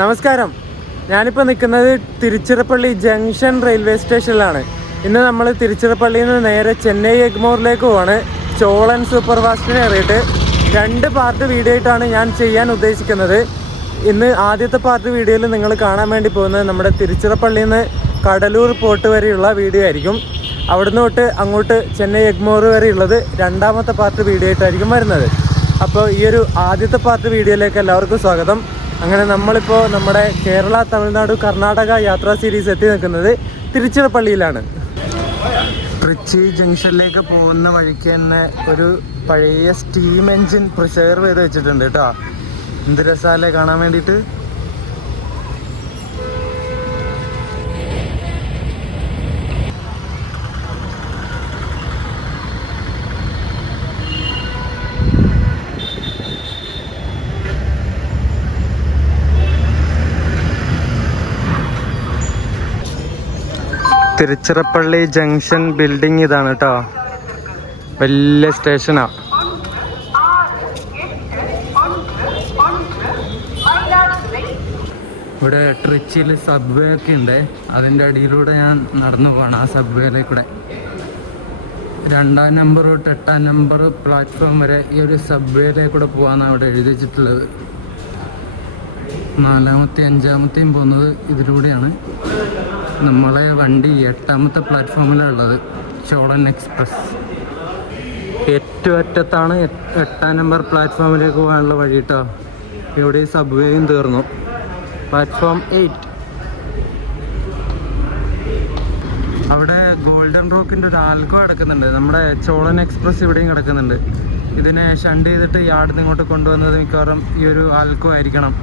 നമസ്കാരം. ഞാനിപ്പോൾ നിൽക്കുന്നത് തിരുച്ചിറപ്പള്ളി ജംഗ്ഷൻ റെയിൽവേ സ്റ്റേഷനിലാണ്. ഇന്ന് നമ്മൾ തിരുച്ചിറപ്പള്ളിയിൽ നിന്ന് നേരെ ചെന്നൈ എഗ്മോറിലേക്ക് പോവാണ്. ചോളൻ സൂപ്പർ ഫാസ്റ്റിന് കയറിയിട്ട് 2 പാർട്ട് വീഡിയോ ആയിട്ടാണ് ഞാൻ ചെയ്യാൻ ഉദ്ദേശിക്കുന്നത്. ഇന്ന് ആദ്യത്തെ പാർട്ട് വീഡിയോയിൽ നിങ്ങൾ കാണാൻ വേണ്ടി പോകുന്നത് നമ്മുടെ തിരുച്ചിറപ്പള്ളിയിൽ നിന്ന് കടലൂർ പോർട്ട് വരെയുള്ള വീഡിയോ ആയിരിക്കും. അവിടുന്ന് തൊട്ട് അങ്ങോട്ട് ചെന്നൈ എഗ്മോർ വരെയുള്ളത് രണ്ടാമത്തെ പാർട്ട് വീഡിയോ ആയിട്ടായിരിക്കും വരുന്നത്. അപ്പോൾ ഈ ഒരു ആദ്യത്തെ പാർട്ട് വീഡിയോയിലേക്ക് എല്ലാവർക്കും സ്വാഗതം. അങ്ങനെ നമ്മളിപ്പോൾ നമ്മുടെ കേരള, തമിഴ്നാട്, കർണാടക യാത്രാ സീരീസ് എത്തി നിൽക്കുന്നത് തിരുച്ചിറപ്പള്ളിയിലാണ്. ട്രിച്ചി ജംഗ്ഷനിലേക്ക് പോകുന്ന വഴിക്ക് തന്നെ ഒരു പഴയ സ്റ്റീം എൻജിൻ പ്രിസർവ് ചെയ്ത് വെച്ചിട്ടുണ്ട് കേട്ടോ. എന്ത് രസമല്ലേ കാണാൻ വേണ്ടിയിട്ട്. തിരുച്ചിറപ്പള്ളി ജംഗ്ഷൻ ബിൽഡിംഗ് ഇതാണ് കേട്ടോ. വലിയ സ്റ്റേഷനാണ്. ഇവിടെ ട്രിച്ചിയിൽ സബ്വേ ഒക്കെ ഉണ്ട്. അതിൻ്റെ അടിയിലൂടെ ഞാൻ നടന്നു പോകണം. ആ സബ്വേയിലേക്കൂടെ 2-ാം നമ്പർ തൊട്ട് 8-ാം നമ്പർ പ്ലാറ്റ്ഫോം വരെ ഈ ഒരു സബ്വേയിലേക്കൂടെ പോകാനാണ് അവിടെ എഴുതി വെച്ചിട്ടുള്ളത്. 4-ാമത്തെയും 5-ാമത്തെയും പോകുന്നത് ഇതിലൂടെയാണ്. നമ്മളെ വണ്ടി 8-ാമത്തെ പ്ലാറ്റ്ഫോമിലാണ് ഉള്ളത്. ചോളൻ എക്സ്പ്രസ് ഏറ്റവും അറ്റത്താണ് 8-ാം നമ്പർ പ്ലാറ്റ്ഫോമിലേക്ക് പോകാനുള്ള വഴി കേട്ടോ. ഇവിടെ ഈ സബ്വേയും തീർന്നു. പ്ലാറ്റ്ഫോം 8. അവിടെ ഗോൾഡൻ റോക്കിൻ്റെ ഒരു ആൽക്കോ കിടക്കുന്നുണ്ട്. നമ്മുടെ ചോളൻ എക്സ്പ്രസ് ഇവിടെയും കിടക്കുന്നുണ്ട്. ഇതിനെ ഷണ്ട് ചെയ്തിട്ട് യാർഡിൽ നിന്ന് ഇങ്ങോട്ട് കൊണ്ടുവന്നത് മിക്കവാറും ഈ ഒരു ആൽക്കോ ആയിരിക്കണം.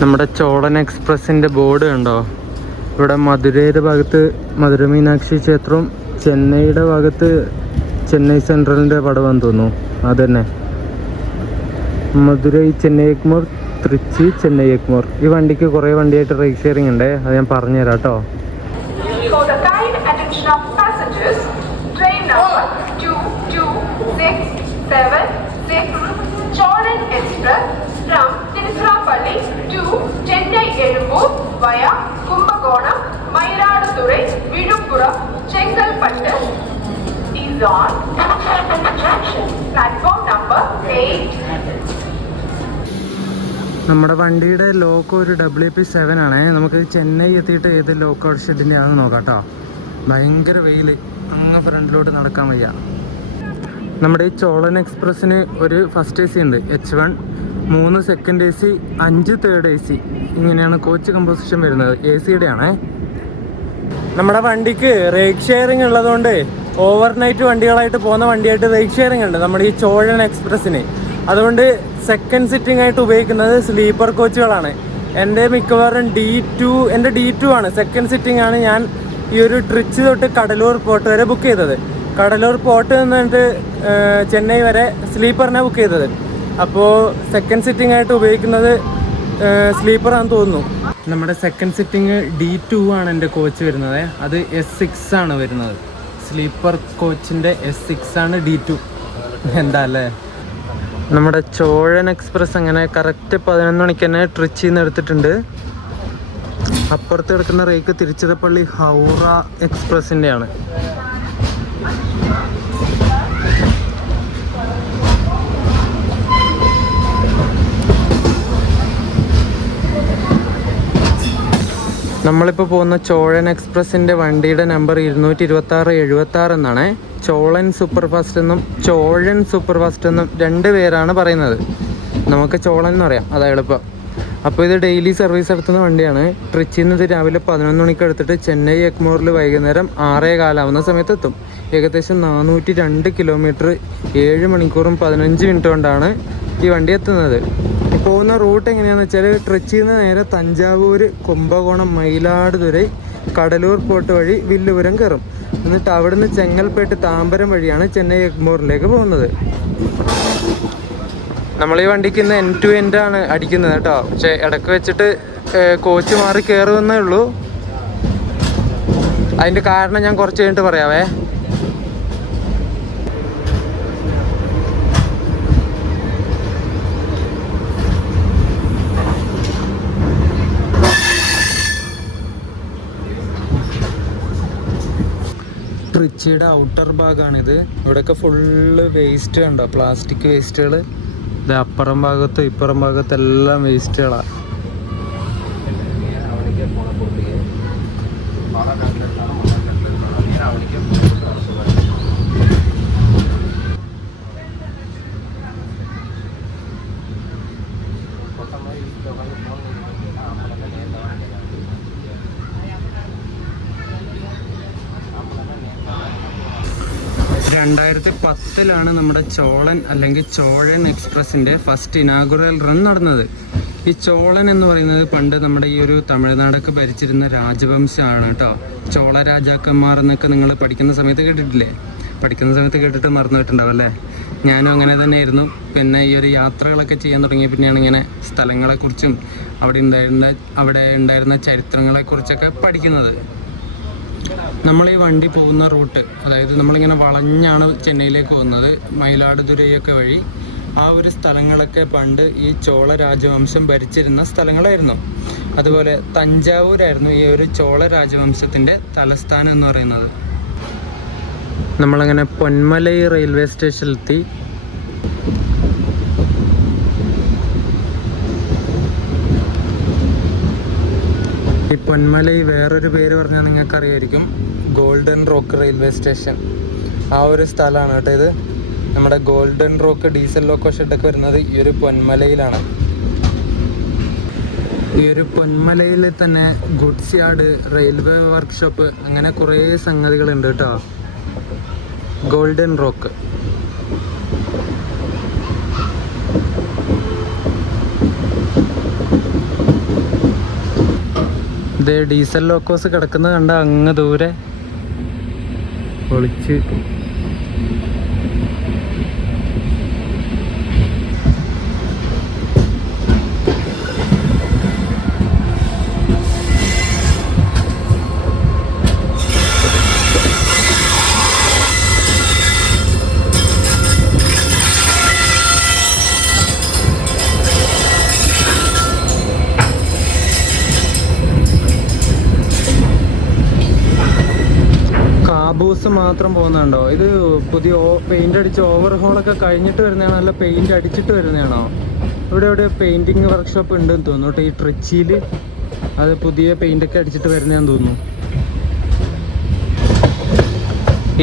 നമ്മുടെ ചോളൻ എക്സ്പ്രസിൻ്റെ ബോർഡ് കണ്ടോ. ഇവിടെ മധുരയുടെ ഭാഗത്ത് മധുര മീനാക്ഷി ക്ഷേത്രവും ചെന്നൈയുടെ ഭാഗത്ത് ചെന്നൈ സെൻട്രലിൻ്റെ പടമാണെന്ന് തോന്നുന്നു. അതന്നെ മധുരൈ ചെന്നൈ എഗ്മോർ, തൃച്ചി ചെന്നൈ എഗ്മോർ. ഈ വണ്ടിക്ക് കുറേ വണ്ടിയായിട്ട് റൈഡ് ഷെയറിംഗ് ഉണ്ട്. അത് ഞാൻ പറഞ്ഞുതരാം കേട്ടോ. Cholan Express from Tiruchirappalli to Chennai Ezhumur via Kumbakonam, Mayiladuthurai, Viluppuram, Chengalpattu is on junction platform number 8. നമ്മുടെ വണ്ടിയുടെ ലോക്ക് ഒരു WP7 ആണ്. നമുക്ക് ചെന്നൈ എത്തിയിട്ട് ഏത് ലോക്ക് ഷെഡിൻ്റെ ആണെന്ന് നോക്കാം കേട്ടോ. ഭയങ്കര വെയിൽ, അങ്ങ് ഫ്രണ്ടിലോട്ട് നടക്കാൻ വയ്യ. നമ്മുടെ ഈ ചോളൻ എക്സ്പ്രസ്സിന് ഒരു ഫസ്റ്റ് AC ഉണ്ട്, H1, 3 second AC, 5 third AC. ഇങ്ങനെയാണ് കോച്ച് കമ്പോസിഷൻ വരുന്നത്. AC-യുടെ ആണേ. നമ്മുടെ വണ്ടിക്ക് റൈഡ് ഷെയറിംഗ് ഉള്ളതുകൊണ്ട് ഓവർനൈറ്റ് വണ്ടികളായിട്ട് പോകുന്ന വണ്ടിയായിട്ട് റൈഡ് ഷെയറിംഗ് ഉണ്ട് നമ്മുടെ ഈ ചോളൻ എക്സ്പ്രസ്സിന്. അതുകൊണ്ട് സെക്കൻഡ് സിറ്റിംഗ് ആയിട്ട് ഉപയോഗിക്കുന്നത് സ്ലീപ്പർ കോച്ചുകളാണ്. എൻ്റെ മിക്കവാറും എൻ്റെ D2 ആണ്. സെക്കൻഡ് സിറ്റിംഗ് ആണ് ഞാൻ ഈ ഒരു ട്രിച്ചി തൊട്ട് കടലൂർ പോർട്ട് വരെ ബുക്ക് ചെയ്തത്. കടലൂർ പോർട്ട് നിന്നിട്ട് ചെന്നൈ വരെ സ്ലീപ്പറിനെ ബുക്ക് ചെയ്തത്. അപ്പോൾ സെക്കൻഡ് സിറ്റിംഗ് ആയിട്ട് ഉപയോഗിക്കുന്നത് സ്ലീപ്പറാണെന്ന് തോന്നുന്നു. നമ്മുടെ സെക്കൻഡ് സിറ്റിംഗ് D2 ആണ് എൻ്റെ കോച്ച് വരുന്നത്. അത് S6 ആണ് വരുന്നത്. സ്ലീപ്പർ കോച്ചിൻ്റെ S6 ആണ് D2. എന്താ അല്ലേ. നമ്മുടെ ചോഴൻ എക്സ്പ്രസ് അങ്ങനെ കറക്റ്റ് 11 മണിക്ക് തന്നെ ട്രിച്ചിയിൽ നിന്ന് എടുത്തിട്ടുണ്ട്. അപ്പുറത്ത് കിടക്കുന്ന റേക്ക് തിരുച്ചിറപ്പള്ളി ഹൗറ എക്സ്പ്രസിൻ്റെ ആണ്. നമ്മളിപ്പോൾ പോകുന്ന ചോഴൻ എക്സ്പ്രസിൻ്റെ വണ്ടിയുടെ നമ്പർ 22676 എന്നാണ്. ചോളൻ സൂപ്പർ ഫാസ്റ്റ് എന്നും ചോഴൻ സൂപ്പർ ഫാസ്റ്റ് എന്നും 2 പേരാണ് പറയുന്നത്. നമുക്ക് ചോളൻ എന്ന് പറയാം, അതാ എളുപ്പം. അപ്പോൾ ഇത് ഡെയിലി സർവീസ് നടത്തുന്ന വണ്ടിയാണ്. ട്രിച്ചിയിൽ നിന്ന് രാവിലെ 11 മണിക്ക് എടുത്തിട്ട് ചെന്നൈ എഗ്മോറിൽ വൈകുന്നേരം 6:15 ആവുന്ന സമയത്ത് എത്തും. ഏകദേശം 402 കിലോമീറ്റർ 7 മണിക്കൂറും 15 മിനിറ്റ് കൊണ്ടാണ് ഈ വണ്ടി എത്തുന്നത്. പോകുന്ന റൂട്ട് എങ്ങനെയാണെന്ന് വെച്ചാൽ ട്രിച്ചിയിൽ നിന്ന് നേരെ തഞ്ചാവൂർ, കുംഭകോണം, മയിലാടുതുറൈ, കടലൂർ പോർട്ട് വഴി വില്ലുപുരം കയറും. എന്നിട്ട് അവിടുന്ന് ചെങ്ങൽപ്പേട്ട്, താമ്പരം വഴിയാണ് ചെന്നൈ എഗ്മോറിലേക്ക് പോകുന്നത്. നമ്മൾ ഈ വണ്ടിക്ക് ഇന്ന് end to end ആണ് അടിക്കുന്നത് കേട്ടോ. പക്ഷേ ഇടയ്ക്ക് വെച്ചിട്ട് കോച്ച് മാറി കയറുമെന്നേ ഉള്ളൂ. അതിൻ്റെ കാരണം ഞാൻ കുറച്ച് കഴിഞ്ഞിട്ട് പറയാവേ. ട്രിച്ചിയുടെ ഔട്ടർ ഭാഗമാണിത്. ഇവിടെയൊക്കെ ഫുള്ള് വേസ്റ്റ് കണ്ടോ, പ്ലാസ്റ്റിക് വേസ്റ്റുകൾ. ഇത് അപ്പുറം ഭാഗത്തും ഇപ്പുറം ഭാഗത്തും എല്ലാം വേസ്റ്റുകളാണ്. രണ്ടായിരത്തി 10 നമ്മുടെ ചോളൻ അല്ലെങ്കിൽ ചോഴൻ എക്സ്പ്രസിൻ്റെ ഫസ്റ്റ് ഇനാഗുറൽ റൺ നടന്നത്. ഈ ചോളൻ എന്ന് പറയുന്നത് പണ്ട് നമ്മുടെ ഈ ഒരു തമിഴ്നാടൊക്കെ ഭരിച്ചിരുന്ന രാജവംശമാണ് കേട്ടോ. ചോള രാജാക്കന്മാർ എന്നൊക്കെ നിങ്ങൾ പഠിക്കുന്ന സമയത്ത് കേട്ടിട്ടില്ലേ? പഠിക്കുന്ന സമയത്ത് കേട്ടിട്ട് മറന്നു പോയിട്ടുണ്ടാവും അല്ലേ? ഞാനും അങ്ങനെ തന്നെയായിരുന്നു. പിന്നെ ഈ ഒരു യാത്രകളൊക്കെ ചെയ്യാൻ തുടങ്ങിയ പിന്നെയാണ് ഇങ്ങനെ സ്ഥലങ്ങളെക്കുറിച്ചും അവിടെ ഉണ്ടായിരുന്ന ചരിത്രങ്ങളെക്കുറിച്ചൊക്കെ പഠിക്കുന്നത്. നമ്മൾ ഈ വണ്ടി പോകുന്ന റൂട്ട്, അതായത് നമ്മളിങ്ങനെ വളഞ്ഞാണ് ചെന്നൈയിലേക്ക് പോകുന്നത്, മയിലാടുതുറയൊക്കെ വഴി. ആ ഒരു സ്ഥലങ്ങളൊക്കെ പണ്ട് ഈ ചോള രാജവംശം ഭരിച്ചിരുന്ന സ്ഥലങ്ങളായിരുന്നു. അതുപോലെ തഞ്ചാവൂരായിരുന്നു ഈ ഒരു ചോള രാജവംശത്തിൻ്റെ തലസ്ഥാനം എന്ന് പറയുന്നത്. നമ്മളങ്ങനെ പൊന്മലൈ റെയിൽവേ സ്റ്റേഷനിലെത്തി. ഈ പൊന്മലൈ വേറൊരു പേര് പറഞ്ഞാൽ നിങ്ങൾക്ക് അറിയായിരിക്കും, ഗോൾഡൻ റോക്ക് റെയിൽവേ സ്റ്റേഷൻ. ആ ഒരു സ്ഥലമാണ് കേട്ടോ ഇത്. നമ്മുടെ ഗോൾഡൻ റോക്ക് ഡീസൽ ലോക്കോ ഷെഡൊക്കെ വരുന്നത് ഈ ഒരു പൊന്മലയിലാണ്. ഈ ഒരു പൊന്മലയിൽ തന്നെ ഗുഡ്സ് യാർഡ്, റെയിൽവേ വർക്ക്ഷോപ്പ്, അങ്ങനെ കുറേ സംഗതികളുണ്ട് കേട്ടോ. Golden rock. ഇത് ഡീസൽ ലോക്കോസ് കിടക്കുന്നത് കണ്ട അങ്ങ് ദൂരെ ഒളിച്ച്. കാബൂസ് മാത്രം പോകുന്നുണ്ടോ? ഇത് പുതിയ പെയിന്റ് അടിച്ച് ഓവർഹോളൊക്കെ കഴിഞ്ഞിട്ട് വരുന്നതാണോ അല്ല പെയിന്റ് അടിച്ചിട്ട് വരുന്നതാണോ? ഇവിടെ പെയിന്റിങ് വർക്ക്ഷോപ്പ് ഉണ്ടെന്ന് തോന്നുന്നു കേട്ടോ ഈ ട്രിച്ചിയിൽ. അത് പുതിയ പെയിന്റൊക്കെ അടിച്ചിട്ട് വരുന്നതാന്ന് തോന്നുന്നു.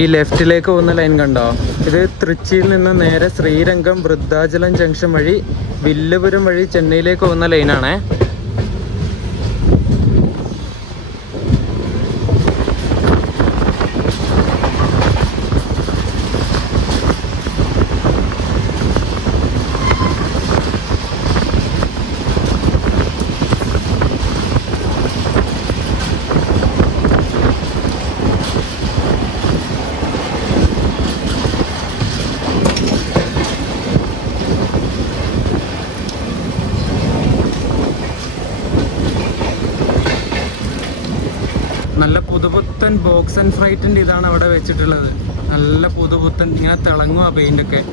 ഈ ലെഫ്റ്റിലേക്ക് പോകുന്ന ലൈൻ കണ്ടോ? ഇത് തൃച്ചിയിൽ നിന്ന് നേരെ ശ്രീരംഗം വൃദ്ധാചലം ജംഗ്ഷൻ വഴി വില്ലുപുരം വഴി ചെന്നൈയിലേക്ക് പോകുന്ന ലൈനാണേ. നല്ല പുതുപുത്തൻ ബോക്സ് ആൻഡ് ഫ്രൈറ്റിൻ്റെ ഇതാണ് അവിടെ വെച്ചിട്ടുള്ളത്. നല്ല പുതുപുത്തൻ, ഇങ്ങനെ തിളങ്ങുക പെയിൻ്റൊക്കെ.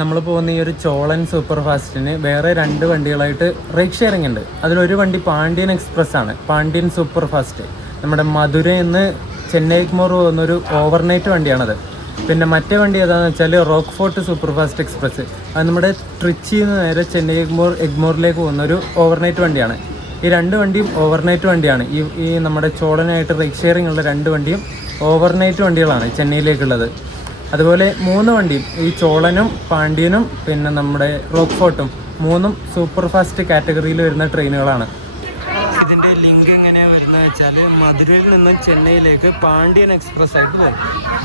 നമ്മൾ പോകുന്ന ഈ ഒരു ചോളൻ സൂപ്പർ ഫാസ്റ്റിന് വേറെ 2 വണ്ടികളായിട്ട് റൈഡ് ഷെയറിംഗ് ഉണ്ട്. അതിലൊരു വണ്ടി പാണ്ഡ്യൻ എക്സ്പ്രസ് ആണ്, പാണ്ഡ്യൻ സൂപ്പർ ഫാസ്റ്റ്. നമ്മുടെ മധുരയിൽ നിന്ന് ചെന്നൈ എഗ്മോർ പോകുന്നൊരു ഓവർനൈറ്റ് വണ്ടിയാണത്. പിന്നെ മറ്റേ വണ്ടി ഏതാണെന്ന് വെച്ചാൽ rock fort super fast express. അത് നമ്മുടെ ട്രിച്ചിയിൽ നിന്ന് നേരെ ചെന്നൈ എഗ്മോറിലേക്ക് പോകുന്നൊരു ഓവർനൈറ്റ് വണ്ടിയാണ്. ഈ 2 വണ്ടിയും ഓവർനൈറ്റ് വണ്ടിയാണ്. ഈ നമ്മുടെ ചോളനായിട്ട് റൈഡ് ഷെയറിംഗ് ഉള്ള 2 വണ്ടിയും ഓവർനൈറ്റ് വണ്ടികളാണ് ചെന്നൈയിലേക്കുള്ളത്. അതുപോലെ 3 വണ്ടിയും, ഈ ചോളനും പാണ്ഡ്യനും പിന്നെ നമ്മുടെ റോക്ക് ഫോർട്ടും 3ഉം സൂപ്പർ ഫാസ്റ്റ് കാറ്റഗറിയിൽ വരുന്ന ട്രെയിനുകളാണ്. ഇതിൻ്റെ ലിങ്ക് എങ്ങനെയാണ് വരുന്നത് വെച്ചാൽ മധുരയിൽ നിന്നും ചെന്നൈയിലേക്ക് പാണ്ഡ്യൻ എക്സ്പ്രസ് ആയിട്ട് പോകും.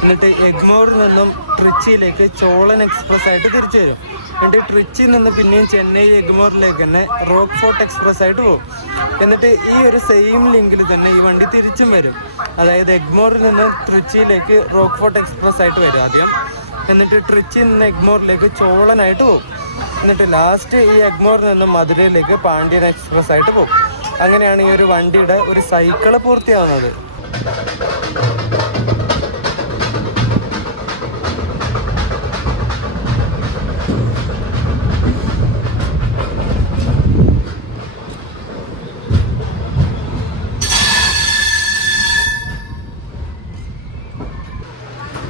എന്നിട്ട് എഗ്മോറിൽ നിന്നും ട്രിച്ചിയിലേക്ക് ചോളൻ എക്സ്പ്രസ് ആയിട്ട് തിരിച്ചു വരും. എന്നിട്ട് ട്രിച്ചിയിൽ നിന്ന് പിന്നെയും ചെന്നൈ എഗ്മോറിലേക്ക് തന്നെ റോക്ക് ഫോർട്ട് എക്സ്പ്രസ് ആയിട്ട് പോകും. എന്നിട്ട് ഈ ഒരു സെയിം ലിങ്കിൽ തന്നെ ഈ വണ്ടി തിരിച്ചും വരും. അതായത് എഗ്മോറിൽ നിന്ന് ട്രിച്ചിയിലേക്ക് റോക്ക് ഫോർട്ട് എക്സ്പ്രസ് ആയിട്ട് വരും ആദ്യം. എന്നിട്ട് ട്രിച്ചിയിൽ നിന്ന് എഗ്മോറിലേക്ക് ചോളനായിട്ട് പോകും. എന്നിട്ട് ലാസ്റ്റ് ഈ എഗ്മോറിൽ നിന്നും മധുരയിലേക്ക് പാണ്ഡ്യൻ എക്സ്പ്രസ് ആയിട്ട് പോകും. അങ്ങനെയാണ് ഈ ഒരു വണ്ടിയുടെ ഒരു സൈക്കിള് പൂർത്തിയാവുന്നത്.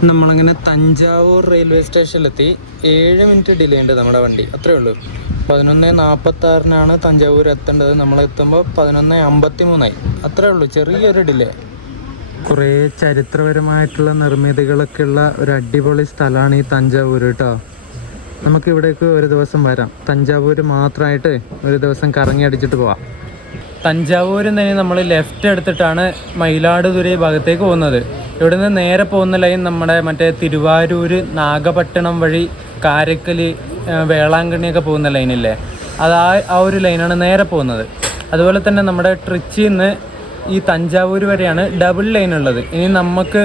നമ്മളങ്ങനെ തഞ്ചാവൂർ റെയിൽവേ സ്റ്റേഷനിലെത്തി. 7 മിനിറ്റ് ഡിലേ ഉണ്ട് നമ്മുടെ വണ്ടി, അത്രേ ഉള്ളൂ. 11:46 തഞ്ചാവൂർ എത്തേണ്ടത്. നമ്മളെത്തുമ്പോൾ 11:53 അത്രേ ഉള്ളൂ, ചെറിയൊരു ഡിലേ. കുറേ ചരിത്രപരമായിട്ടുള്ള നിർമ്മിതികളൊക്കെ ഉള്ള ഒരു അടിപൊളി സ്ഥലമാണ് ഈ തഞ്ചാവൂർ കേട്ടോ. നമുക്കിവിടേക്ക് ഒരു ദിവസം വരാം. തഞ്ചാവൂർ മാത്രമായിട്ട് ഒരു ദിവസം കറങ്ങി അടിച്ചിട്ട് പോവാം. തഞ്ചാവൂരിൽ നിന്ന് നമ്മൾ ലെഫ്റ്റ് എടുത്തിട്ടാണ് മയിലാടുതുറൈ ഭാഗത്തേക്ക് പോകുന്നത്. ഇവിടുന്ന് നേരെ പോകുന്ന ലൈൻ നമ്മുടെ മറ്റേ തിരുവാരൂർ നാഗപട്ടണം വഴി കാരക്കൽ വേളാങ്കണ്ണിയൊക്കെ പോകുന്ന ലൈനില്ലേ, അത് ആ ഒരു ലൈനാണ് നേരെ പോകുന്നത്. അതുപോലെ തന്നെ നമ്മുടെ ട്രിച്ചിയിൽ നിന്ന് ഈ തഞ്ചാവൂർ വരെയാണ് ഡബിൾ ലൈൻ ഉള്ളത്. ഇനി നമുക്ക്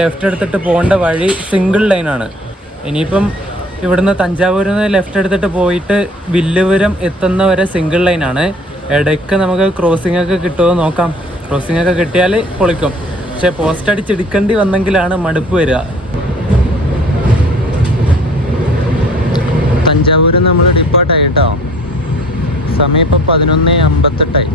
ലെഫ്റ്റ് എടുത്തിട്ട് പോകേണ്ട വഴി സിംഗിൾ ലൈനാണ്. ഇനിയിപ്പം ഇവിടുന്ന് തഞ്ചാവൂരിൽ നിന്ന് ലെഫ്റ്റ് എടുത്തിട്ട് പോയിട്ട് വില്ലുപുരം എത്തുന്ന വരെ സിംഗിൾ ലൈനാണ്. ഇടയ്ക്ക് നമുക്ക് ക്രോസിംഗ് ഒക്കെ കിട്ടുമോ നോക്കാം. ക്രോസിംഗ് ഒക്കെ കിട്ടിയാൽ പൊളിക്കും. പക്ഷെ പോസ്റ്റ് അടിച്ചെടുക്കേണ്ടി വന്നെങ്കിലാണ് മടുപ്പ് വരിക. തഞ്ചാവൂർ നമ്മൾ ഡിപ്പാർട്ടായി കേട്ടോ. സമയം ഇപ്പം 11:58.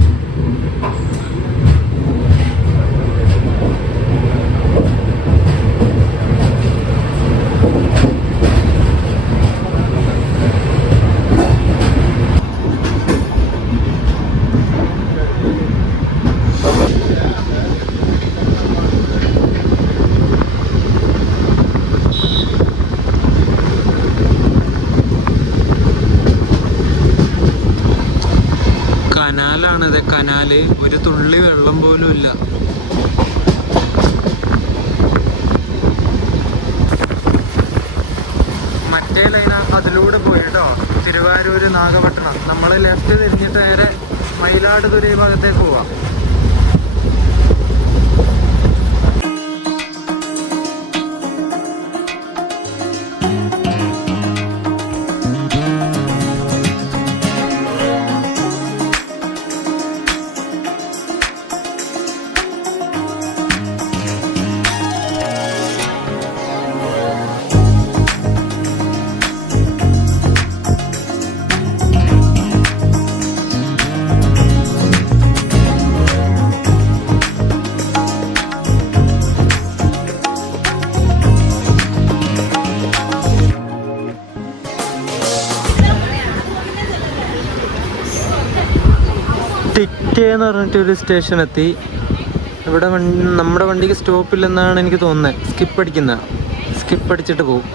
കനാലാണിത്, കനാല്. ഒരു തുള്ളി വെള്ളം പോലും ഇല്ല. മറ്റേ ലൈന അതിലൂടെ പോയി കേട്ടോ, തിരുവാരൂർ നാഗപട്ടണം. നമ്മൾ ലെഫ്റ്റ് തിരിഞ്ഞിട്ട് നേരെ മയിലാടുതുറൈ ഭാഗത്തേക്ക് പോവാം. ടിക്കേ എന്ന് പറഞ്ഞിട്ടൊരു സ്റ്റേഷൻ എത്തി. ഇവിടെ നമ്മുടെ വണ്ടിക്ക് സ്റ്റോപ്പില്ലെന്നാണ് എനിക്ക് തോന്നുന്നത്. സ്കിപ്പ് അടിച്ചിട്ട് പോകും.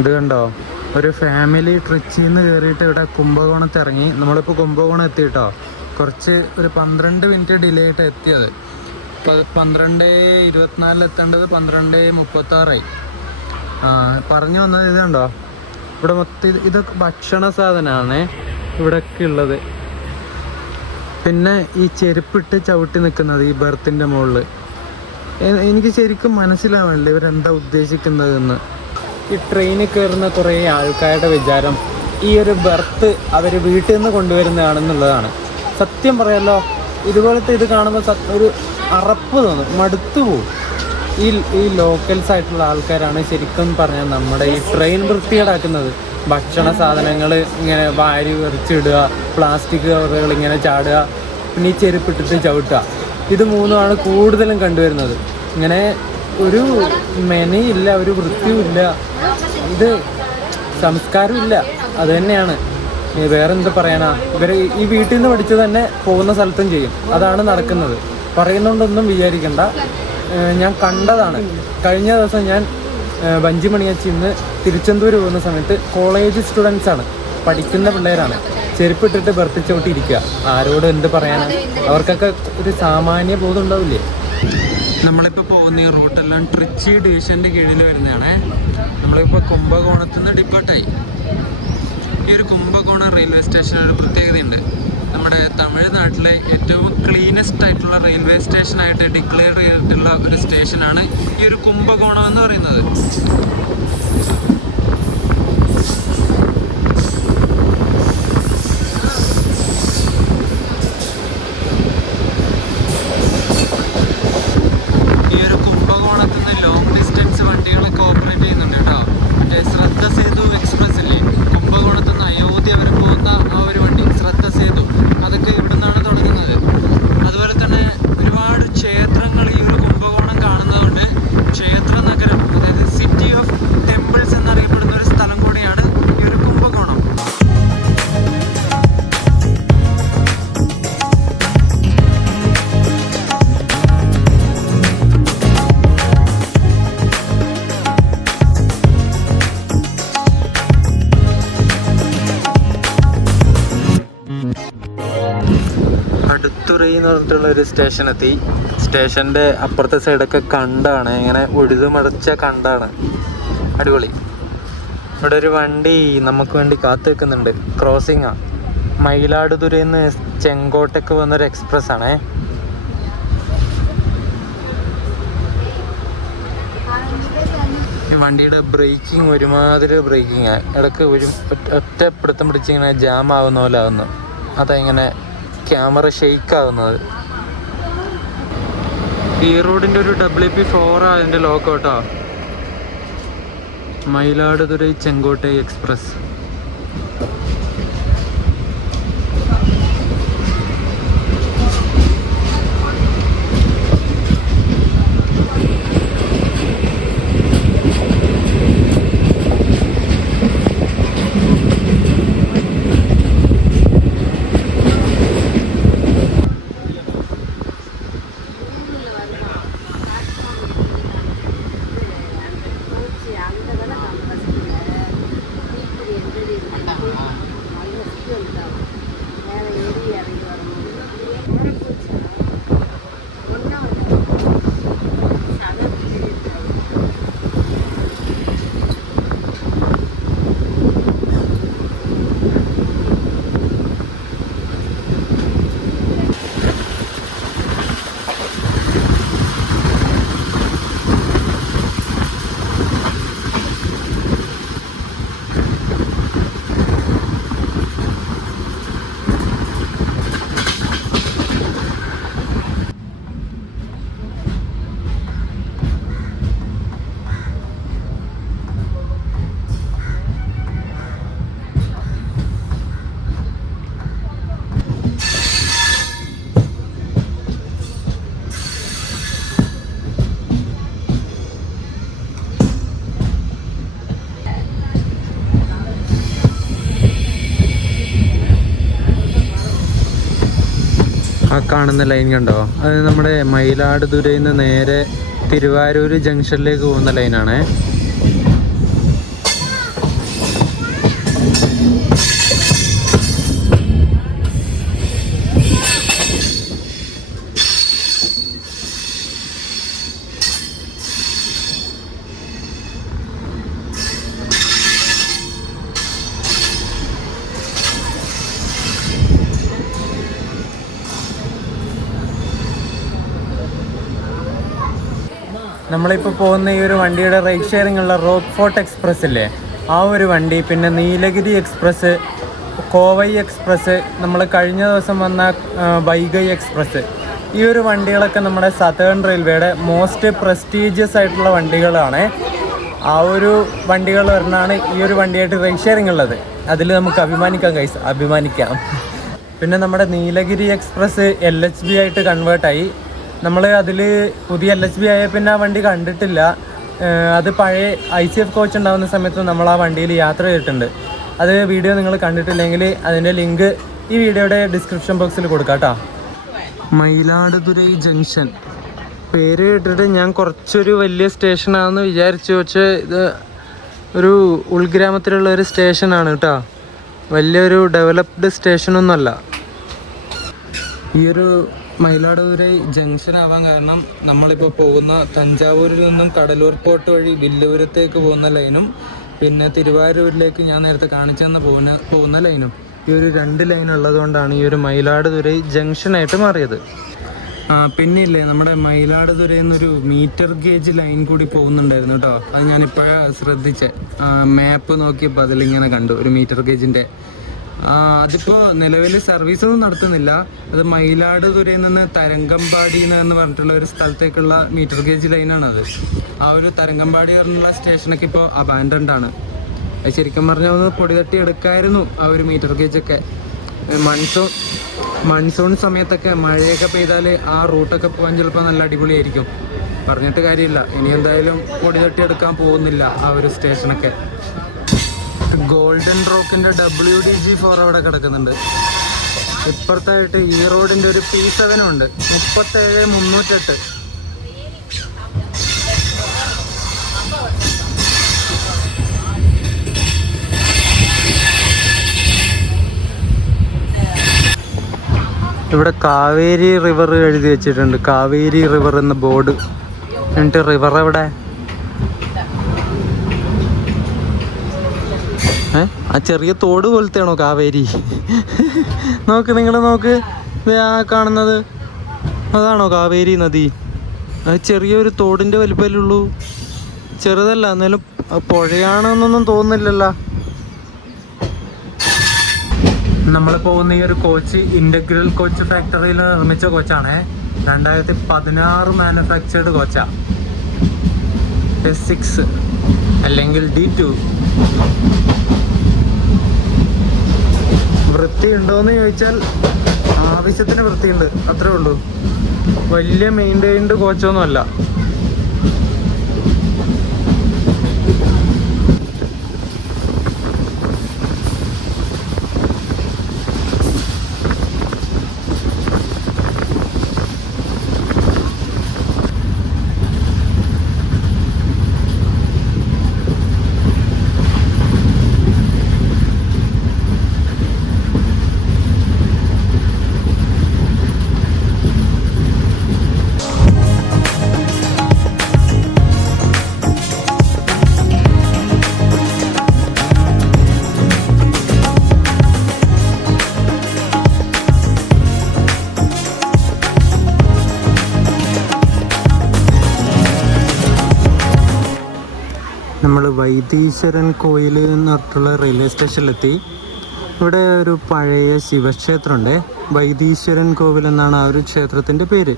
ഇത് കണ്ടോ, ഒരു ഫാമിലി ട്രിച്ചിൽ നിന്ന് കയറിയിട്ട് ഇവിടെ കുംഭകോണത്ത് ഇറങ്ങി. നമ്മളിപ്പോൾ കുംഭകോണം എത്തിയിട്ടോ. ഒരു 12 മിനിറ്റ് ഡിലേ ആയിട്ട് എത്തിയത്. 12:24 എത്തേണ്ടത് 12:36. പറഞ്ഞു വന്നത് ഇത് കണ്ടോ, ഇവിടെ മൊത്തം ഇത് ഭക്ഷണ സാധനമാണ് ഇവിടെയൊക്കെ ഉള്ളത്. പിന്നെ ഈ ചെരുപ്പിട്ട് ചവിട്ടി നിൽക്കുന്നത് ഈ ബർത്തിൻ്റെ മുകളിൽ. എനിക്ക് ശരിക്കും മനസ്സിലാവണില്ല ഇവരെന്താ ഉദ്ദേശിക്കുന്നതെന്ന്. ഈ ട്രെയിനിൽ കയറുന്ന കുറേ ആൾക്കാരുടെ വിചാരം ഈ ഒരു ബർത്ത് അവർ വീട്ടിൽ നിന്ന് കൊണ്ടുവരുന്നതാണെന്നുള്ളതാണ്. സത്യം പറയാലോ, ഇതുപോലത്തെ ഇത് കാണുമ്പോൾ ഒരു അറപ്പ് തോന്നും, മടുത്തു പോവും. ഈ ലോക്കൽസ് ആയിട്ടുള്ള ആൾക്കാരാണ് ശരിക്കും പറഞ്ഞാൽ നമ്മുടെ ഈ ട്രെയിൻ വൃത്തികേടാക്കുന്നത്. ഭക്ഷണ സാധനങ്ങൾ ഇങ്ങനെ വാരി വരച്ചിടുക, പ്ലാസ്റ്റിക് കവറുകൾ ഇങ്ങനെ ചാടുക, പിന്നെ ഈ ചെരുപ്പിട്ടിട്ട് ചവിട്ടുക. ഇത് മൂന്നുമാണ് കൂടുതലും കണ്ടുവരുന്നത്. ഇങ്ങനെ ഒരു മെനയില്ല, ഒരു വൃത്തിയുമില്ല, ഇത് സംസ്കാരമില്ല. അത് തന്നെയാണ്. വേറെ എന്ത് പറയാനാ, ഇവർ ഈ വീട്ടിൽ നിന്ന് പഠിച്ച് തന്നെ പോകുന്ന സ്ഥലത്തും ചെയ്യും. അതാണ് നടക്കുന്നത്. പറയുന്നതുകൊണ്ടൊന്നും വിചാരിക്കണ്ട, ഞാൻ കണ്ടതാണ്. കഴിഞ്ഞ ദിവസം ഞാൻ വഞ്ചിമണിയച്ചി ഇന്ന് തിരുച്ചെന്തൂർ പോകുന്ന സമയത്ത് കോളേജ് സ്റ്റുഡൻസാണ്, പഠിക്കുന്ന പിള്ളേരാണ്, ചെരുപ്പിട്ടിട്ട് ബർത്തിച്ചോട്ടിരിക്കുക. ആരോട് എന്ത് പറയാനാണ്, അവർക്കൊക്കെ ഒരു സാമാന്യ ബോധം ഉണ്ടാവില്ലേ. നമ്മളിപ്പോൾ പോകുന്ന ഈ റൂട്ടെല്ലാം ട്രിച്ചി ഡിവിഷൻ്റെ കീഴിൽ വരുന്നതാണ്. നമ്മളിപ്പോൾ കുംഭകോണത്തു നിന്ന് ഡിപ്പാർട്ടായി. ഈ ഒരു കുംഭകോണം റെയിൽവേ സ്റ്റേഷൻ ഒരു പ്രത്യേകതയുണ്ട്. നമ്മുടെ തമിഴ്നാട്ടിലെ ഏറ്റവും ക്ലീനസ്റ്റ് ആയിട്ടുള്ള റെയിൽവേ സ്റ്റേഷനായിട്ട് ഡിക്ലെയർ ചെയ്തിട്ടുള്ള ഒരു സ്റ്റേഷനാണ് ഈ ഒരു കുംഭകോണം എന്ന് പറയുന്നത്. ഈ ഒരു കുംഭകോണത്ത് നിന്ന് ലോങ് ഡിസ്റ്റൻസ് വണ്ടികളൊക്കെ ഓപ്പറേറ്റ് ചെയ്യുന്നുണ്ട് കേട്ടോ. മറ്റേ ശ്രദ്ധ സേതു എക്സ്പ്രസ് ഇല്ലേ, കുംഭകോണത്ത് നിന്ന് അയോധ്യ വരെ പോകുന്ന ആ ഒരു വണ്ടി ശ്രദ്ധ സേതു, അതൊക്കെ ഇവിടെ നിന്നാണ് തുടങ്ങുന്നത്. അതുപോലെ തന്നെ ഒരുപാട് ക്ഷേത്രങ്ങൾ ഈ ഒരു കുംഭകോണം കാണുന്നതുകൊണ്ട് ക്ഷേത്ര നഗരം, അതായത് സിറ്റി ഓഫ് ടെമ്പിൾസ് എന്നറിയപ്പെടുന്ന ഒരു സ്ഥലം കൂടിയാണ് ഈ ഒരു കുംഭകോണം. അടുത്തുറൈ എന്ന് പറഞ്ഞിട്ടുള്ള ഒരു സ്റ്റേഷൻ എത്തി. സ്റ്റേഷൻ്റെ അപ്പുറത്തെ സൈഡൊക്കെ കണ്ടാണ്, ഇങ്ങനെ ഉഴുതുമടച്ച കണ്ടാണ്, അടിപൊളി. ഇവിടെ ഒരു വണ്ടി നമുക്ക് വേണ്ടി കാത്തു വെക്കുന്നുണ്ട്. ക്രോസിങ്ങാ, മയിലാടുതുറയിൽ നിന്ന് ചെങ്കോട്ടയ്ക്ക് വന്നൊരു എക്സ്പ്രസ് ആണേ. ഈ വണ്ടിയുടെ ബ്രേക്കിംഗ് ഒരുമാതിരി ബ്രേക്കിങ്ങാണ്. ഇടയ്ക്ക് ഒറ്റ പിടുത്തം പിടിച്ചിങ്ങനെ ജാം ആവുന്ന പോലെ ആവുന്നു. അതിങ്ങനെ ക്യാമറ ഷെയ്ക്ക് ആവുന്നത്. ഈ റോഡിൻ്റെ ഒരു WP4 അതിൻ്റെ ലോക്കോ കേട്ടോ, മയിലാടുതുറൈ ചെങ്കോട്ടൈ എക്സ്പ്രസ്. ആ കാണുന്ന ലൈൻ കണ്ടോ, അത് നമ്മുടെ മയിലാടുതുറയിൽ നിന്ന് നേരെ തിരുവാരൂർ ജംഗ്ഷനിലേക്ക് പോകുന്ന ലൈനാണ്. നമ്മളിപ്പോൾ പോകുന്ന ഈ ഒരു വണ്ടിയുടെ റൈഡ് ഷെയറിംഗ് ഉള്ള റോക്ക് ഫോർട്ട് എക്സ്പ്രസ് ഇല്ലേ, ആ ഒരു വണ്ടി, പിന്നെ നീലഗിരി എക്സ്പ്രസ്, കോവൈ എക്സ്പ്രസ്, നമ്മൾ കഴിഞ്ഞ ദിവസം വന്ന വൈഗൈ എക്സ്പ്രസ്, ഈ ഒരു വണ്ടികളൊക്കെ നമ്മുടെ സതേൺ റെയിൽവേയുടെ മോസ്റ്റ് പ്രസ്റ്റീജിയസ് ആയിട്ടുള്ള വണ്ടികളാണ്. ആ ഒരു വണ്ടികൾ പറഞ്ഞാണ് ഈ ഒരു വണ്ടിയായിട്ട് റൈഡ് ഷെയറിംഗ് ഉള്ളത്. അതിൽ നമുക്ക് അഭിമാനിക്കാം ഗൈസ്, അഭിമാനിക്കാം. പിന്നെ നമ്മുടെ നീലഗിരി എക്സ്പ്രസ് LHB ആയിട്ട് കൺവേർട്ടായി. നമ്മൾ അതിൽ പുതിയ LHB ആയ പിന്നെ ആ വണ്ടി കണ്ടിട്ടില്ല. അത് പഴയ ICF കോച്ച് ഉണ്ടാകുന്ന സമയത്ത് നമ്മൾ ആ വണ്ടിയിൽ യാത്ര ചെയ്തിട്ടുണ്ട്. അത് വീഡിയോ നിങ്ങൾ കണ്ടിട്ടില്ലെങ്കിൽ അതിൻ്റെ ലിങ്ക് ഈ വീഡിയോയുടെ ഡിസ്ക്രിപ്ഷൻ ബോക്സിൽ കൊടുക്കാം കേട്ടോ. മയിലാടുതുറൈ ജംഗ്ഷൻ പേര് കേട്ടിട്ട് ഞാൻ കുറച്ചൊരു വലിയ സ്റ്റേഷനാണെന്ന് വിചാരിച്ചു. പക്ഷേ ഇത് ഒരു ഉൾഗ്രാമത്തിലുള്ള ഒരു സ്റ്റേഷനാണ് കേട്ടോ. വലിയൊരു ഡെവലപ്ഡ് സ്റ്റേഷനൊന്നുമല്ല. ഈ ഒരു മയിലാടുതുറൈ ജംഗ്ഷൻ ആവാൻ കാരണം നമ്മളിപ്പോൾ പോകുന്ന തഞ്ചാവൂരിൽ നിന്നും കടലൂർ പോർട്ട് വഴി വില്ലുപുരത്തേക്ക് പോകുന്ന ലൈനും പിന്നെ തിരുവാരൂരിലേക്ക് ഞാൻ നേരത്തെ കാണിച്ചു തന്ന പോകുന്ന ലൈനും ഈ ഒരു 2 ലൈൻ ഉള്ളതുകൊണ്ടാണ് ഈ ഒരു മയിലാടുതുറൈ ജംഗ്ഷനായിട്ട് മാറിയത്. പിന്നെ ഇല്ലേ നമ്മുടെ മയിലാടുതുറയിൽ നിന്നൊരു മീറ്റർ ഗേജ് ലൈൻ കൂടി പോകുന്നുണ്ടായിരുന്നു കേട്ടോ. അത് ഞാനിപ്പോഴാണ് ശ്രദ്ധിച്ചത്. മാപ്പ് നോക്കിയപ്പോൾ അതിലിങ്ങനെ കണ്ടു ഒരു മീറ്റർ ഗേജിൻ്റെ. അതിപ്പോൾ നിലവിൽ സർവീസൊന്നും നടത്തുന്നില്ല. അത് മയിലാടുതുറയിൽ നിന്ന് തരങ്കമ്പാടി എന്ന് പറഞ്ഞിട്ടുള്ള ഒരു സ്ഥലത്തേക്കുള്ള മീറ്റർ ഗേജ് ലൈനാണത്. ആ ഒരു തരങ്കമ്പാടി പറഞ്ഞുള്ള സ്റ്റേഷനൊക്കെ ഇപ്പോൾ അബാൻഡൻഡ് ആണ്. അത് ശരിക്കും പറഞ്ഞാൽ ഒന്ന് പൊടി തട്ടി എടുക്കായിരുന്നു ആ ഒരു മീറ്റർ ഗേജൊക്കെ. മൺസൂൺ സമയത്തൊക്കെ മഴയൊക്കെ പെയ്താൽ ആ റൂട്ടൊക്കെ പോകാൻ ചിലപ്പോൾ നല്ല അടിപൊളിയായിരിക്കും. പറഞ്ഞിട്ട് കാര്യമില്ല. ഇനി എന്തായാലും പൊടി തട്ടി എടുക്കാൻ പോകുന്നില്ല ആ ഒരു സ്റ്റേഷനൊക്കെ. ഗോൾഡൻ റോക്കിൻ്റെ WDG4 അവിടെ കിടക്കുന്നുണ്ട്. ഇപ്പുറത്തായിട്ട് ഈ റോഡിൻ്റെ ഒരു P7 ഉണ്ട്. 37308. ഇവിടെ കാവേരി റിവർ എഴുതി വെച്ചിട്ടുണ്ട്. കാവേരി റിവർ എന്ന ബോർഡ്. എന്നിട്ട് റിവർ എവിടെ? ആ ചെറിയ തോട് പോലത്തെയാണോ കാവേരി? നോക്ക്, നിങ്ങൾ നോക്ക്, ആ കാണുന്നത് അതാണോ കാവേരി നദി? അത് ചെറിയൊരു തോടിൻ്റെ വലിപ്പമല്ലേ ഉള്ളൂ, ചെറുതല്ല. എന്നാലും പുഴയാണെന്നൊന്നും തോന്നുന്നില്ലല്ലോ. നമ്മൾ പോകുന്ന ഈ ഒരു കോച്ച് ഇൻ്റഗ്രൽ കോച്ച് ഫാക്ടറിയിൽ നിർമ്മിച്ച കോച്ചാണ്. 2016 മാനുഫാക്ചേർഡ് കോച്ചാണ്. S6 അല്ലെങ്കിൽ D2. വൃത്തിയുണ്ടോയെന്ന് ചോദിച്ചാൽ ആവശ്യത്തിന് വൃത്തിയുണ്ട്, അത്രേ ഉള്ളൂ. വലിയ മെയിൻറ്റൈൻഡ് കോച്ചൊന്നുമല്ല. നമ്മൾ വൈദീശ്വരൻ കോയിൽ എന്ന് പറഞ്ഞിട്ടുള്ള റെയിൽവേ സ്റ്റേഷനിലെത്തി. ഇവിടെ ഒരു പഴയ ശിവക്ഷേത്രമുണ്ട്. വൈദീശ്വരൻ കോവിൽ എന്നാണ് ആ ഒരു ക്ഷേത്രത്തിൻ്റെ പേര്.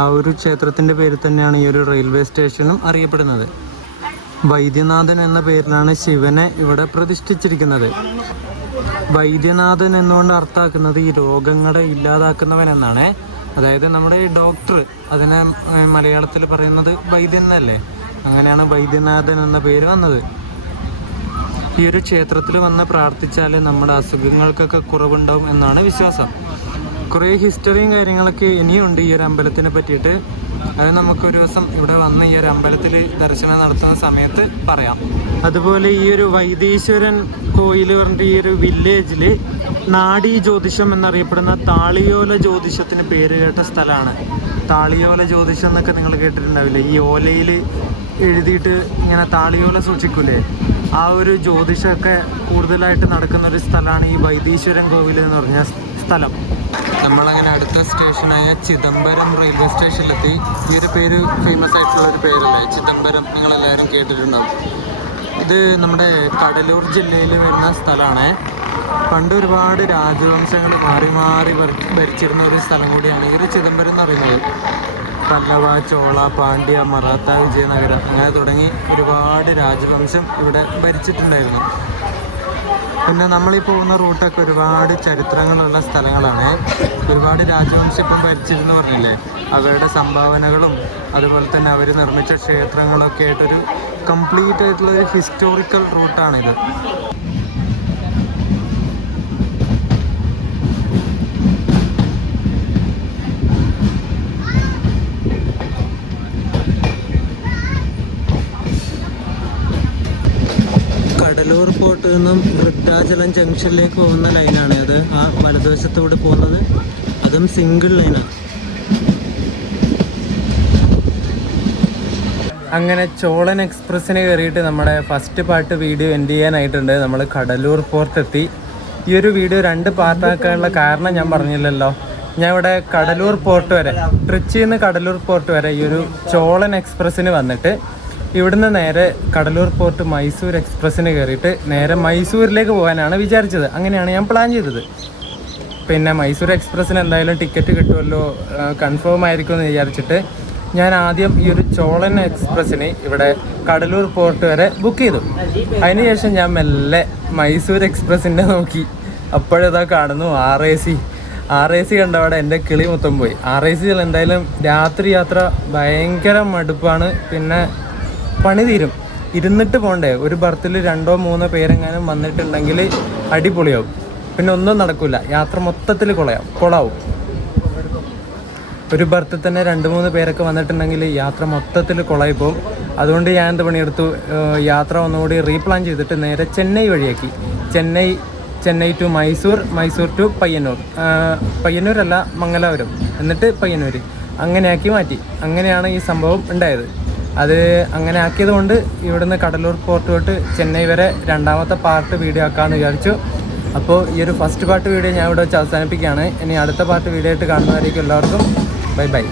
ആ ഒരു ക്ഷേത്രത്തിൻ്റെ പേര് തന്നെയാണ് ഈ ഒരു റെയിൽവേ സ്റ്റേഷനും അറിയപ്പെടുന്നത്. വൈദ്യനാഥൻ എന്ന പേരിലാണ് ശിവനെ ഇവിടെ പ്രതിഷ്ഠിച്ചിരിക്കുന്നത്. വൈദ്യനാഥൻ എന്നുകൊണ്ട് അർത്ഥമാക്കുന്നത് ഈ രോഗങ്ങളെ ഇല്ലാതാക്കുന്നവൻ എന്നാണ്. അതായത് നമ്മുടെ ഈ ഡോക്ടർ, അതിനെ മലയാളത്തിൽ പറയുന്നത് വൈദ്യൻ എന്നല്ലേ. അങ്ങനെയാണ് വൈദ്യനാഥൻ എന്ന പേര് വന്നത്. ഈ ഒരു ക്ഷേത്രത്തിൽ വന്ന് പ്രാർത്ഥിച്ചാൽ നമ്മുടെ അസുഖങ്ങൾക്കൊക്കെ കുറവുണ്ടാവും എന്നാണ് വിശ്വാസം. കുറേ ഹിസ്റ്ററിയും കാര്യങ്ങളൊക്കെ ഇനിയുണ്ട് ഈ ഒരു അമ്പലത്തിനെ പറ്റിയിട്ട്. അത് നമുക്കൊരു ദിവസം ഇവിടെ വന്ന് ഈ ഒരു അമ്പലത്തിൽ ദർശനം നടത്തുന്ന സമയത്ത് പറയാം. അതുപോലെ ഈ ഒരു വൈദീശ്വരൻ കോയിൽ പറഞ്ഞിട്ട് ഈ ഒരു വില്ലേജിൽ നാഡീ ജ്യോതിഷം എന്നറിയപ്പെടുന്ന താളിയോല ജ്യോതിഷത്തിന് പേര് കേട്ട സ്ഥലമാണ്. താളിയോല ജ്യോതിഷം എന്നൊക്കെ നിങ്ങൾ കേട്ടിട്ടുണ്ടാവില്ലേ? ഈ ഓലയിൽ എഴുതിയിട്ട് ഇങ്ങനെ താളിയോല സൂക്ഷിക്കൂലേ? ആ ഒരു ജ്യോതിഷമൊക്കെ കൂടുതലായിട്ട് നടക്കുന്ന ഒരു സ്ഥലമാണ് ഈ വൈദീശ്വരൻ കോവിൽ എന്ന് പറഞ്ഞ സ്ഥലം. നമ്മളങ്ങനെ അടുത്ത സ്റ്റേഷനായ ചിദംബരം റെയിൽവേ സ്റ്റേഷനിലെത്തി. ഈ ഒരു പേര് ഫേമസ് ആയിട്ടുള്ള ഒരു പേരല്ലേ, ചിദംബരം. നിങ്ങളെല്ലാവരും കേട്ടിട്ടുണ്ടാവും. ഇത് നമ്മുടെ കടലൂർ ജില്ലയിൽ വരുന്ന സ്ഥലമാണ്. പണ്ട് ഒരുപാട് രാജവംശങ്ങൾ മാറി മാറി ഭരിച്ചിരുന്ന ഒരു സ്ഥലം കൂടിയാണ് ഈ ഒരു ചിദംബരം എന്ന് പറയുന്നത്. പല്ലവ, ചോള, പാണ്ഡ്യ, മറാത്ത, വിജയനഗര അങ്ങനെ തുടങ്ങി ഒരുപാട് രാജവംശം ഇവിടെ ഭരിച്ചിട്ടുണ്ടായിരുന്നു. പിന്നെ നമ്മളീ പോകുന്ന റൂട്ടൊക്കെ ഒരുപാട് ചരിത്രങ്ങളുള്ള സ്ഥലങ്ങളാണ്. ഒരുപാട് രാജവംശം ഇപ്പം ഭരിച്ചിരുന്നു പറഞ്ഞില്ലേ, അവരുടെ സംഭാവനകളും അതുപോലെ തന്നെ അവർ നിർമ്മിച്ച ക്ഷേത്രങ്ങളൊക്കെ ആയിട്ടൊരു കംപ്ലീറ്റ് ആയിട്ടുള്ള ഒരു ഹിസ്റ്റോറിക്കൽ റൂട്ടാണിത്. എയർപോർട്ടിൽ നിന്നും വൃദ്ധാചലം ജംഗ്ഷനിലേക്ക് പോകുന്ന ലൈനാണ് അത്. ആ വലതുവശത്തോട് പോകുന്നത് അതും സിംഗിൾ ലൈനാണ്. അങ്ങനെ ചോളൻ എക്സ്പ്രസ്സിന് കയറിയിട്ട് നമ്മുടെ ഫസ്റ്റ് പാർട്ട് വീഡിയോ എൻഡ് ചെയ്യാനായിട്ടുണ്ട്. നമ്മൾ കടലൂർ പോർട്ട് എത്തി. ഈ ഒരു വീഡിയോ 2 പാർട്ടാക്കാനുള്ള കാരണം ഞാൻ പറഞ്ഞില്ലല്ലോ. ഞാൻ ഇവിടെ കടലൂർ പോർട്ട് വരെ, ട്രിച്ചിയിൽ നിന്ന് കടലൂർ പോർട്ട് വരെ ഈ ഒരു ചോളൻ എക്സ്പ്രസ്സിന് വന്നിട്ട് ഇവിടുന്ന് നേരെ കടലൂർ പോർട്ട് മൈസൂർ എക്സ്പ്രസ്സിന് കയറിയിട്ട് നേരെ മൈസൂരിലേക്ക് പോകാനാണ് വിചാരിച്ചത്. അങ്ങനെയാണ് ഞാൻ പ്ലാൻ ചെയ്തത്. പിന്നെ മൈസൂർ എക്സ്പ്രസ്സിന് എന്തായാലും ടിക്കറ്റ് കിട്ടുമല്ലോ, കൺഫേം ആയിരിക്കും എന്ന് വിചാരിച്ചിട്ട് ഞാൻ ആദ്യം ഈ ഒരു ചോളൻ എക്സ്പ്രസ്സിന് ഇവിടെ കടലൂർ പോർട്ട് വരെ ബുക്ക് ചെയ്തു. അതിനുശേഷം ഞാൻ മെല്ലെ മൈസൂർ എക്സ്പ്രസ്സിൻ്റെ നോക്കി. അപ്പോഴതാ കാണുന്നു ആർ എ സി കണ്ടവിടെ എൻ്റെ കിളി മൊത്തം പോയി. RAC എന്തായാലും രാത്രി യാത്ര ഭയങ്കര മടുപ്പാണ്. പിന്നെ പണി തീരും, ഇരുന്നിട്ട് പോകണ്ടേ. ഒരു ബർത്തിൽ 2-3 പേരെങ്ങാനും വന്നിട്ടുണ്ടെങ്കിൽ അടിപൊളിയാവും. പിന്നെ ഒന്നും നടക്കില്ല, യാത്ര മൊത്തത്തിൽ കൊളാവും. ഒരു ബർത്തിൽ തന്നെ 2-3 പേരൊക്കെ വന്നിട്ടുണ്ടെങ്കിൽ യാത്ര മൊത്തത്തിൽ കൊളായി പോകും. അതുകൊണ്ട് ഞാൻ എന്ത് പണിയെടുത്തു, യാത്ര ഒന്നുകൂടി റീപ്ലാൻ ചെയ്തിട്ട് നേരെ ചെന്നൈ വഴിയാക്കി. ചെന്നൈ ടു മൈസൂർ ടു പയ്യന്നൂരല്ല മംഗലാപുരം, എന്നിട്ട് പയ്യന്നൂർ, അങ്ങനെയാക്കി മാറ്റി. അങ്ങനെയാണ് ഈ സംഭവം ഉണ്ടായത്. അത് അങ്ങനെ ആക്കിയത് കൊണ്ട് ഇവിടുന്ന് കടലൂർ പോർട്ട് തൊട്ട് ചെന്നൈ വരെ 2ാമത്തെ പാർട്ട് വീഡിയോ ആക്കാമെന്ന് വിചാരിച്ചു. അപ്പോൾ ഈ ഒരു ഫസ്റ്റ് പാർട്ട് വീഡിയോ ഞാൻ ഇവിടെ വെച്ച് അവസാനിപ്പിക്കുകയാണ്. ഇനി അടുത്ത പാർട്ട് വീഡിയോ ആയിട്ട് കാണുന്നതായിരിക്കും. എല്ലാവർക്കും ബൈ.